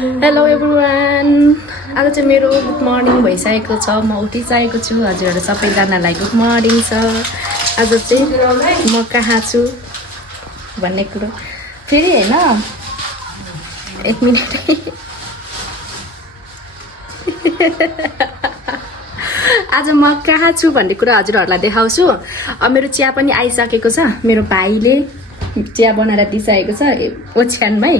Hello everyone, आज चाहिँ मेरो गुड मर्निङ भइसकेको छ। म उठिसकेको छु। हजुरहरू सबैजनालाई गुड मर्निङ छ। आज चाहिँ म कहाँ छु भन्ने कुरो फेरि होइन, एक मिनट आज म कहाँ छु भन्ने कुरा हजुरहरूलाई देखाउँछु। मेरो चिया पनि आइसकेको छ। मेरो भाइले चिया बनाएर दिइसकेको छ ओछ्यानमै,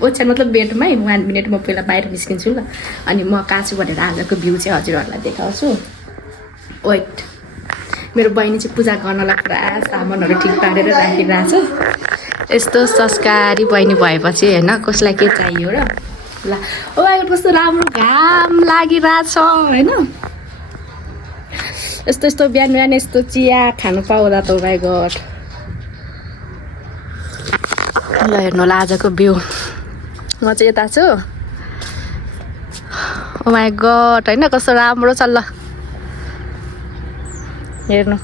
ओछ्यान मतलब बेडमै। 1 मिनट म पहिला बाहिर निस्किन्छु ल, अनि म कहाँ छु भनेर आजको भ्यू चाहिँ हजुरहरूलाई देखाउँछु। वेट, मेरो बहिनी चाहिँ पूजा गर्नलाई पुरा सामानहरू ठिक पारेर राखिरहेको छु। यस्तो संस्कारी बहिनी भएपछि होइन कसलाई के चाहियो र। ल ओ आएर कस्तो राम्रो घाम लागिरहेछ होइन। यस्तो यस्तो बिहान बिहान यस्तो चिया खानु पाउँदा त माइ गड। ल हेर्नु होला आजको भ्यू। म चाहिँ यता छु। ओ माइ गड होइन कस्तो राम्रो छ। ल हेर्नु,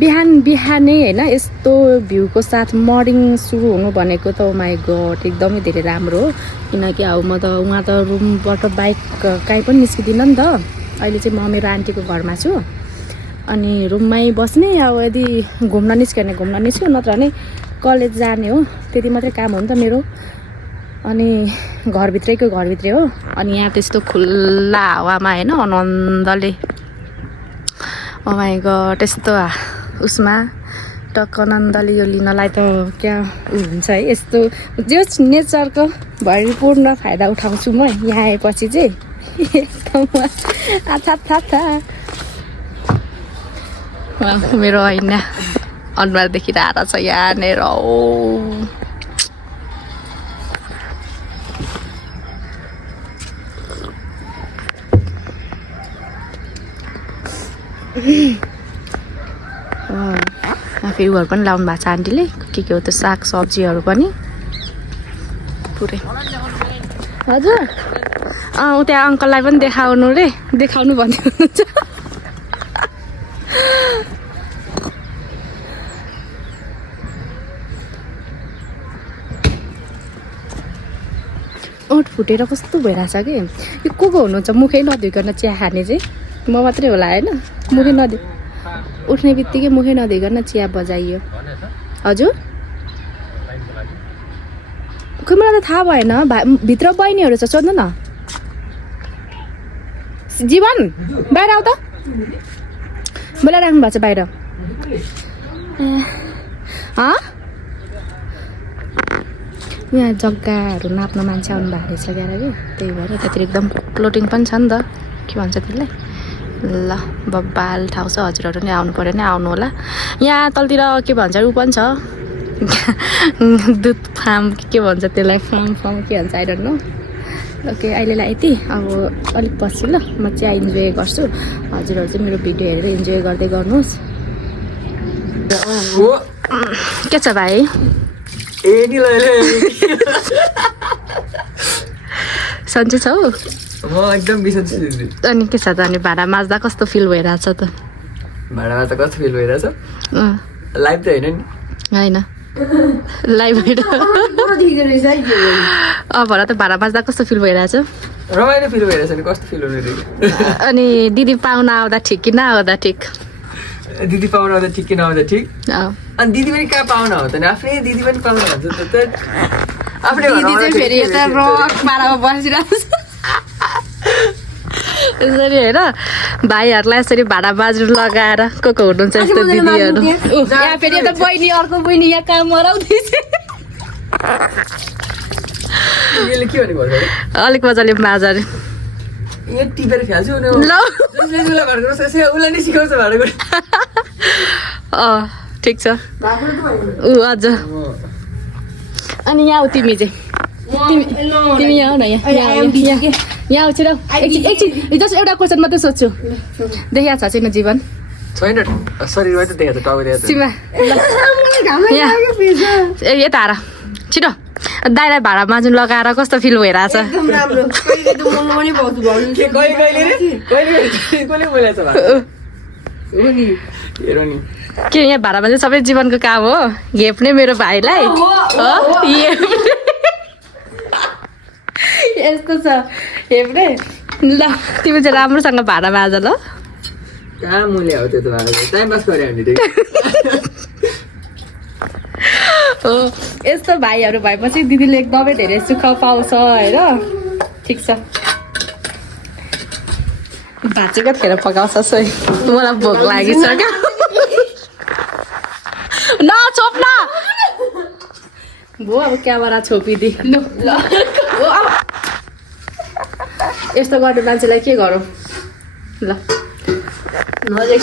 बिहान बिहानै होइन यस्तो भ्यूको साथ मर्निङ सुरु हुनु भनेको त ओ माइ गड एकदमै धेरै राम्रो हो। किनकि अब म त उहाँ त रुमबाट बाइक कहीँ पनि निस्किदिनँ नि त। अहिले चाहिँ म मेरो आन्टीको घरमा छु, अनि रुममै बस्ने। अब यदि घुम्न निस्क्यो भने घुम्न निस्क्यो, नत्र भने कलेज जाने हो। त्यति मात्रै काम हो नि त मेरो। अनि घरभित्रैको घरभित्रै हो। अनि यहाँ त्यस्तो खुल्ला हावामा होइन आनन्दले ओ माइ गड यस्तो उसमा टक्क आनन्दले यो लिनलाई त क्या हुन्छ है। यस्तो जस नेचरको भरिपूर्ण फाइदा उठाउँछु म यहाँ आएपछि चाहिँ। एकदम मेरो ऐना अनुहार देखिरहेको छ यहाँनिर। फेरि घर पनि लाउनु भएको छ आन्टीले, के हो त्यो साग सब्जीहरू पनि पुरै। हजुर त्यहाँ अङ्कललाई पनि देखाउनु रे, देखाउनु भन्दै हुनुहुन्छ। ओठ फुटेर कस्तो भइरहेछ कि। यो को हुनुहुन्छ मुखै नधुइकन चिया खाने चाहिँ? म मात्रै होला होइन, मुखै नधुइ उठ्ने बित्तिकै मुखै नधुइकन चिया बजाइयो। हजुर खोइ मलाई त थाहा भएन। भित्र बहिनीहरू छ, सोध्नु न। जीवन बाहिर आऊ त, बोलाइराख्नु भएको छ बाहिर। यहाँ जग्गाहरू नाप्न मान्छे आउनु भएको रहेछ क्यार कि, त्यही भएर त्यतिर एकदम फ्लोटिङ पनि छ नि त, के भन्छ त्यसलाई। ल बब्बाल ठाउँ छ। हजुरहरू नि आउनु पऱ्यो नि आउनु होला। यहाँ तलतिर के भन्छ ऊ पनि छ, दुध फार्म के भन्छ त्यसलाई, फार्म के भन्छ आई डोन्ट नो। ओके अहिलेलाई यति। अब अलिक पछि ल म चिया इन्जोय गर्छु। हजुरहरू चाहिँ मेरो भिडियो हेरेर इन्जोय गर्दै गर्नुहोस्। के छ भाइ? सन्चै छौ? म एकदम बिसन्चै छु दिदी। अनि के छ त? अनि भाडा माझ्दा कस्तो फिल भइरहेछ त? भाडामा त कस्तो फिल भइरहेछ? लाइभ त होइन नि? होइन लाइभ होइन। भन त भाडा माझ्दा कस्तो फिल भइरहेछ? रमाइलो फिल भइरहेछ नि, कस्तो फिल हुने दिदी? अनि दिदी पाहुना आउँदा ठिक कि नआउँदा ठिक? दिदी पाहुना आउँदा ठिक कि नआउँदा ठिक? अनि दिदी पनि कहाँ पाहुना हो त नि? आफ्नै दिदी पनि पाहुना हुन्छ त। आफ्नै दिदी चाहिँ फेरि यता रक पारामा बसिरहेको छ यसरी होइन। भाइहरूलाई यसरी भाडा बाजु लगाएर को हुनुहुन्छ यस्तो दिदीहरू। यहाँ फेरि यता बहिनी, अर्को बहिनी यहाँ काम मराउँदैछ। यसले के भनेको भयो? अलिक मजाले माझ अरे यहाँ टिपेर खेल्छु ल। उसलाई नै सिकाउँछ भाँडो। ठिक छ अझ। अनि यहाँ तिमी चाहिँ तिमी यहाँ आऊ न। यहाँ आउँछु र एकछिन जस्ट एउटा क्वेसन मात्रै सोध्छु। देखिया छ छैन जीवन? छैन, शरीरमा त देखाएको छ, टाउको देखाएको छ। सीमा यता आएर छिटो दाइलाई भाडा माझ्नु लगाएर कस्तो फिल भइरहेछ? एकदम राम्रो। कहिले त मन पनि बहुत भयो के कहिले रे? कहिले बोलेछ भा? हो नि हेरो नि के यहाँ भाडामा चाहिँ सबै जीवनको काम हो। घेप्ने मेरो भाइलाई यस्तो छ हेर्ने ल तिमी चाहिँ राम्रोसँग भाडा बाज ल कहाँ मूल्य हो त्यो त टाइम पास गरे भने ठिक हो यस्तो भाइहरू भएपछि दिदीले एकदमै धेरै सुख पाउँछ होइन ठिक छ भाँचेको खेर पकाउँछ है मलाई भोक लागिसक्यो न छोप न भो अब क्यामेरा छोपिदिए यस्तो गर्ने मान्छेलाई के गरौँ ल नजिक